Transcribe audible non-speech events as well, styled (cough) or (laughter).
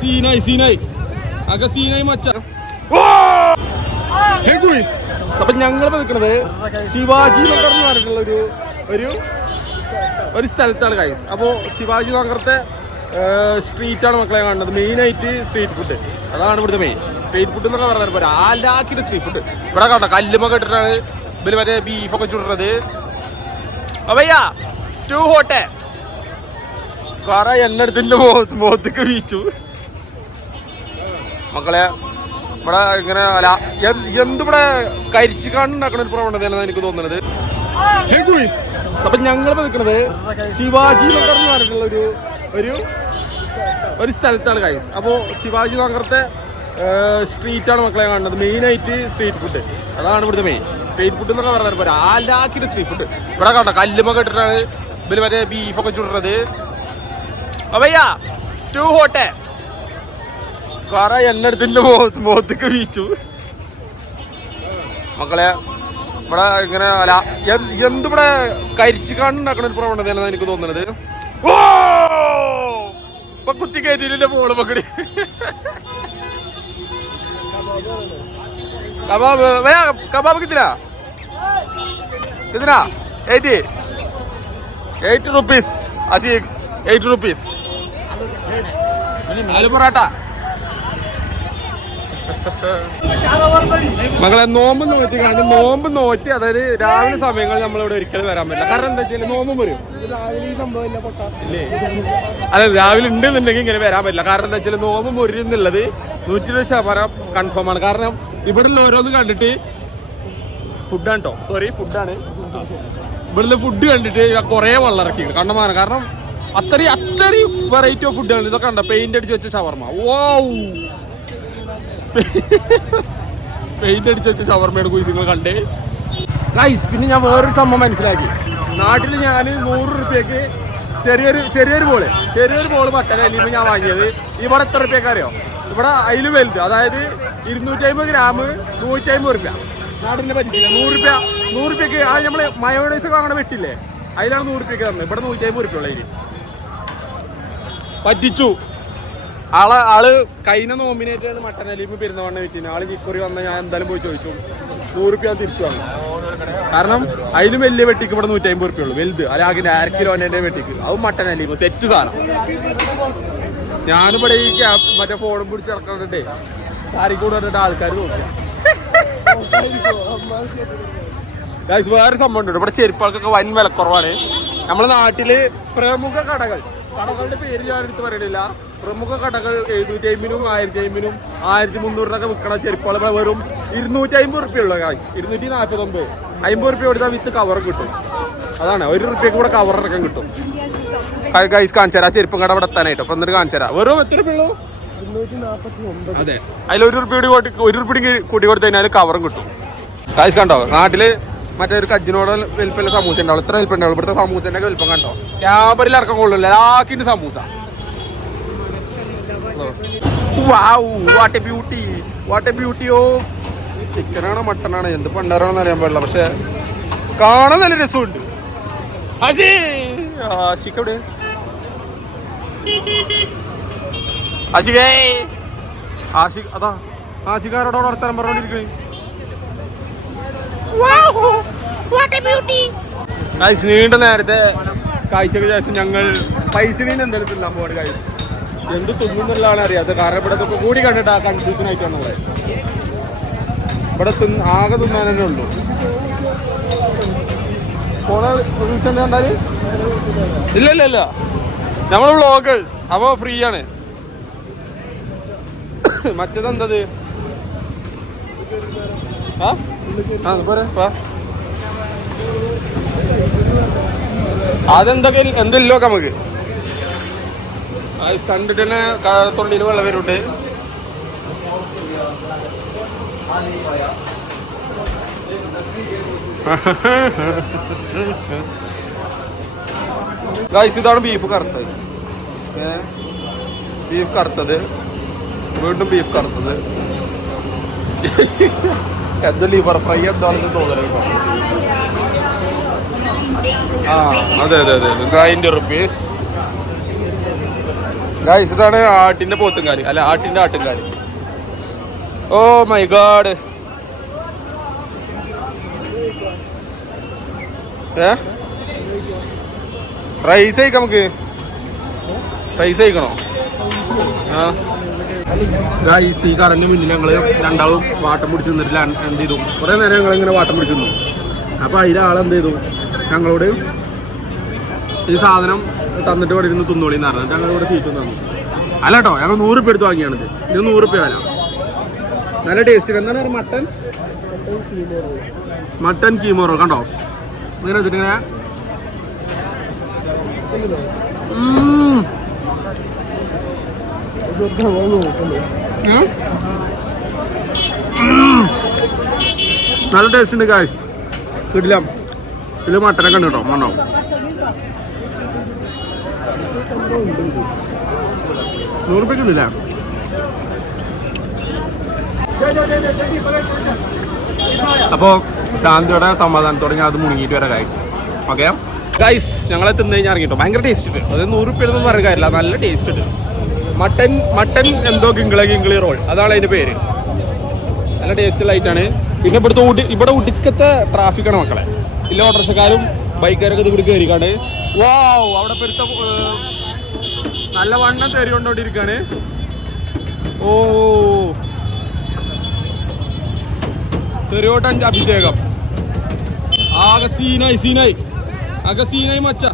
സീനായി സീനായി സീനായി മച്ച അപ്പൊ ഞങ്ങളിപ്പോ നിൽക്കുന്നത് ശിവാജി നഗർ എന്ന് പറഞ്ഞിട്ടുള്ള ഒരു ഒരു ഒരു സ്ഥലത്താണ് കാര്യം അപ്പോൾ ശിവാജി നഗരത്തെ സ്ട്രീറ്റാണ് മക്കളെ കാണുന്നത്. മെയിൻ ആയിട്ട് സ്ട്രീറ്റ് ഫുഡ് അതാണ് ഇവിടുത്തെ മെയിൻ സ്ട്രീറ്റ് ഫുഡ് എന്നൊക്കെ പറഞ്ഞാൽ പോരാ ആലാക്കിന്റെ സ്ട്രീറ്റ് ഫുഡ് ഇവിടെ കണ്ടോ കല്ലുമൊക്കെ ഇട്ടിട്ടാണ് ഇവർ മറ്റേ ബീഫൊക്കെ ചുടുന്നത്. അവയ്യാ ടു ഹോട്ടെ കൊറേ മുഖത്ത് മുഖത്തേക്ക് വീച്ചു. മക്കളെ ഇവിടെ ഇങ്ങനെ അല്ല എന്ത് എന്തിവിടെ കരിച്ചു കാണുണ്ടാക്കണ ഒരു പ്രവണതയാണെന്ന് എനിക്ക് തോന്നുന്നത്. അപ്പൊ ഞങ്ങൾ നിൽക്കുന്നത് ശിവാജി നഗർ എന്ന് പറഞ്ഞിട്ടുള്ള ഒരു ഒരു ഒരു സ്ഥലത്താണ് കാര്യം അപ്പോൾ ശിവാജി നഗരത്തെ സ്ട്രീറ്റാണ് മക്കളെ കാണുന്നത്. മെയിൻ ആയിട്ട് സ്ട്രീറ്റ് ഫുഡ് അതാണ് ഇവിടുത്തെ മെയിൻ സ്ട്രീറ്റ് ഫുഡ് എന്നൊക്കെ പറഞ്ഞാൽ പോരാ. ആലാക്കിയിട്ട് സ്ട്രീറ്റ് ഫുഡ് ഇവിടെ കണ്ടോ കല്ലുമൊക്കെ ഇട്ടിട്ടാണ് ഇവർ മറ്റേ ബീഫൊക്കെ ചുടുന്നത് അപ്പയ്യാ ടു ഹോട്ടെ കൊറേ മുഖത്ത് മുഖത്തേക്ക് വീച്ചു. മക്കളെ ഇവിടെ ഇങ്ങനെ അല്ല എന്ത് എന്തിവിടെ കരിച്ചു കാണുണ്ടാക്കണ ഒരു പ്രവണതയാണ് എനിക്ക് തോന്നുന്നത് ഓ! കുത്തി കയറ്റിയില്ല പോൾ മക്കടി കബാബ് വേ കബാബ് കിത്തിനാ? കിത്തിനാ? Eighty. Eight rupees. അസീഖ് eight rupees. Aloo parotta. മകളെ നോമ്പ് നോറ്റി കാരണം നോമ്പ് നോറ്റി അതായത് രാവിലെ സമയങ്ങളിൽ നമ്മളിവിടെ ഒരിക്കലും വരാൻ പറ്റില്ല. കാരണം എന്താ വെച്ചാൽ നോമ്പും വരും. അതെ രാവിലെ ഉണ്ടെന്നുണ്ടെങ്കിൽ ഇങ്ങനെ വരാൻ പറ്റില്ല. കാരണം എന്താ വെച്ചാൽ നോമ്പ് മുരുന്നുള്ളത് നൂറ്റി ഇരുപത് ശതമാനം കൺഫേം ആണ്. കാരണം ഇവിടുന്ന് ഓരോന്ന് കണ്ടിട്ട് ഫുഡാണ് കേട്ടോ സോറി ഫുഡാണ് ഇവിടുന്ന് ഫുഡ് കണ്ടിട്ട് കുറേ വെള്ളം ഇറക്കി കണ്ണമാനം കാരണം അത്രയും അത്രയും വെറൈറ്റി ഓഫ് ഫുഡാണ് ഇതൊക്കെ കണ്ടോ? പെയിന്റ് അടിച്ച് വെച്ച ഷവർമ. ഓ പെയിന്റ് അടിച്ച് വെച്ച ഷവർമയുടെ കുയിസ് നിങ്ങൾ കണ്ടേ. ഗൈസ് പിന്നെ ഞാൻ വേറൊരു സംഭവം മനസ്സിലാക്കി. നാട്ടിൽ ഞാൻ നൂറ് റുപ്യക്ക് ചെറിയൊരു ചെറിയൊരു ബോൾ ചെറിയൊരു ബോൾ മട്ടൻ അലിയുമ്പോൾ ഞാൻ വാങ്ങിയത്. ഇവിടെ എത്ര റുപ്യക്ക് അറിയോ? ഇവിടെ അതിൽ വലുത് അതായത് ഇരുന്നൂറ്റി അമ്പത് ഗ്രാം നൂറ്റി അമ്പത് റുപ്യ. നാടിന്റെ പറ്റില്ല നൂറ് റുപ്യ നൂറ് റുപ്യക്ക് അത് നമ്മൾ മയോണൈസ് വാങ്ങണ വെട്ടില്ലേ? അതിലാണ് നൂറ് റുപ്യക്ക് തന്നത്. ഇവിടെ നൂറ്റി അമ്പത് റുപ്യ ഉള്ള പറ്റിച്ചു. ആളെ ആൾ കഴിഞ്ഞ നോമിനേറ്റ് മട്ടൻ അലീഫ് പെരുന്നവണ്ണ വിറ്റിന് ആൾ ഇക്കുറി വന്ന ഞാൻ എന്തായാലും പോയി ചോദിച്ചു നൂറ് റുപ്യ തിരിച്ചു വന്നു കാരണം അതിലും വലിയ വെട്ടിക്ക് ഇവിടെ നൂറ്റി അമ്പത് റുപ്യ ഉള്ളൂ. വലുത്. അല്ലെങ്കിൽ അര കിലോന്റെ വെട്ടിക്ക്. അത് അലീഫ്. സെറ്റ് സാധനം. ഞാനിവിടെ ഈ മറ്റേ ഫോണും പിടിച്ച് ഇറക്കണ്ടേ കാരിക്കൂട് പറഞ്ഞിട്ട് ആൾക്കാർ Guys, വേറെ സംഭവം ഉണ്ട്. ഇവിടെ ചെരുപ്പുകൾക്കൊക്കെ വൻ വിലക്കുറവാണ്. നമ്മുടെ നാട്ടിൽ പ്രമുഖ കടകൾ. കടകളുടെ പേര് ഞാൻ എടുത്ത് പറയണില്ല. പ്രമുഖ കടകൾ എഴുന്നൂറ്റി അമ്പതിനും ആയിരത്തി അമ്പതിനും ആയിരത്തി മുന്നൂറിനൊക്കെ വിൽക്കണ ചെരുപ്പുകൾ വെറും ഇരുന്നൂറ്റി അമ്പത് റുപ്യ ഉള്ള കാശ് ഇരുന്നൂറ്റി നാൽപ്പത്തൊമ്പത് അമ്പത് റുപ്യ കൊടുത്താൽ വിത്ത് കവർ കിട്ടും. അതാണ് ഒരു റുപ്യക്ക് കൂടെ കവർ ഇറക്കാൻ കിട്ടും. ഗൈസ് കാണിച്ചരാ ചെരുപ്പും കട അവിടെ എത്താനായിട്ട്. അപ്പൊ എന്നിട്ട് കാണിച്ചാരാ വെറും എത്ര റുപ്യ ഒമ്പത് അതെ. അതിൽ ഒരു റുപ്യ കൂടി ഒരു റുപ്യ കൂടി കൊടുത്തു കഴിഞ്ഞാൽ കവറും കിട്ടും. കാശ് കണ്ടോ? നാട്ടിൽ മറ്റേ ഒരു കജ്ജിനോട് വലിപ്പം സമൂസ ഉണ്ടാവും ഇത്ര വലിപ്പം ഉണ്ടാവും ഇവിടുത്തെ സമൂസേന്റെ വലിപ്പം കണ്ടോ? ക്യാബറിൽ ഇറക്കം കൊള്ളില്ല. ലാക്കിന്റെ samosa. What a beauty what a beauty of ചിക്കനാണോ മട്ടനാണോ എന്ത് പണ്ടാറാണെന്ന് അറിയാൻ പാടില്ല. പക്ഷെ കാണാൻ നല്ല രസമുണ്ട്. ആശി! ആശിക്ക് എവിടെ? ആശികേ ആശിക് അതാ. ആശികാരോട് അവിടെ വർത്താനം പറഞ്ഞോണ്ടിരിക്കണേ? ഗൈസ് നീണ്ട നേരത്തെ കാഴ്ചക്ക് ശേഷം ഞങ്ങൾ പൈസ എന്തെങ്കിലും തിന്നാൻ പോവാണ് ഗൈസ് എന്ത് തിന്നുന്നുള്ളതാണ് അറിയാത്തത്. കാരണം ഇവിടെ കൂടി കണ്ടിട്ട് ആ കൺഫ്യൂഷൻ ആയിട്ടാണുള്ളത് ഇവിടെ തിന്ന് ആകെ തിന്നാൻ തന്നെ ഉള്ളൂ. കണ്ടാൽ? ഇല്ല ഇല്ല ഇല്ല. നമ്മൾ വ്ളോഗേഴ്സ് അപ്പോൾ ഫ്രീ ആണ്. (coughs) മറ്റത് എന്തത് ആ പോരെ വാ. അതെന്തൊക്കെ എന്തില്ലോ നമുക്ക്. കണ്ടിട്ട് തന്നെ തൊണ്ടിയിൽ വെള്ളം വരുന്നുണ്ട് ഗൈസ് ഇതാണ് ബീഫ് കറുത്തത്. ബീഫ് കറുത്തത്. വീണ്ടും ബീഫ് കറുത്തത്. എന്ത് ലിവർ ഫ്രൈ എന്താണെന്ന് കേട്ടോ അതെ അതെ അതെ നയന്റി റുപ്പീസ് ഗൈസ് ഇതാണ് ആട്ടിന്റെ പോത്തും കാര്യം അല്ല ആട്ടിന്റെ ആട്ടുംകാൽ. Oh my God. ഏ? റൈസ് കഴിക്കാം നമുക്ക്. റൈസ് കഴിക്കണോ ആ. ഗൈസ് ഈ കറന്റ് മുന്നിൽ ഞങ്ങൾ രണ്ടാളും വാട്ടം പിടിച്ച് നിന്നിട്ടില്ല എന്ത് ചെയ്തു? കുറേ നേരം ഞങ്ങൾ ഇങ്ങനെ വാട്ടം പിടിച്ചു നിന്നു. അപ്പൊ അതിലാളെന്ത് ചെയ്തു? ഞങ്ങളോട് ഈ സാധനം തന്നിട്ട് ഇവിടെ ഇരുന്ന് തിന്നോളി എന്ന് പറഞ്ഞു. ഞങ്ങൾ ഇവിടെ സീറ്റ് തന്നു. അല്ല കേട്ടോ ഞങ്ങൾ നൂറ് രൂപ എടുത്ത് വാങ്ങിയാണിത്. ഇത് നൂറ് രൂപ വില. നല്ല ടേസ്റ്റ് എന്താണ് മട്ടൻ? മട്ടൻ കീമോറോ കണ്ടോ? ഇങ്ങനെ വെച്ചിട്ട് ഇങ്ങനെ. ഉം. ഉം. ഉം. നല്ല ടേസ്റ്റ് ഉണ്ട് കായ് കിട്ടില്ല ഇതിൽ മട്ടനൊക്കെ ഉണ്ട് കേട്ടോ മണ്ണോ? നൂറ് രൂപയ്ക്ക് ഉണ്ടല്ലേ അപ്പോൾ ശാന്തിയോടെ സമാധാനത്തോടെ ഞാൻ അത് മുണങ്ങിയിട്ട് വരാം ഗൈസ് ഓക്കെ ഗൈസ് ഞങ്ങളെ തിന്നു കഴിഞ്ഞാൽ ഇറങ്ങിട്ടോ. ഭയങ്കര ടേസ്റ്റ് ഉണ്ട് അത് നൂറ് റുപ്യ ഒന്നും പറഞ്ഞ കാര്യമില്ല. നല്ല ടേസ്റ്റ് ഉണ്ട് മട്ടൻ മട്ടൻ എന്തോ കിങ്കിള കിങ്കിളി റോൾ അതാണ് അതിന്റെ പേര്. നല്ല ടേസ്റ്റ് ലൈറ്റാണ് പിന്നെ ഇവിടുത്തെ ഊട്ടി ഇവിടെ ഉടുക്കത്തെ ട്രാഫിക്കാണ് മക്കളെ. ഇല്ല ഓട്ടോറിക്ഷക്കാരും ബൈക്കുകാരൊക്കെ ഇത് ഇവിടെ കയറിക്കാണ് വാ അവിടെ പെരുത്ത നല്ല വണ്ണം തെറി കൊണ്ടോണ്ടിരിക്കാണ് ഓ തെറിയോട്ടഞ്ച് അഭിഷേകം. ആകെ സീനായി സീനായി മച്ച.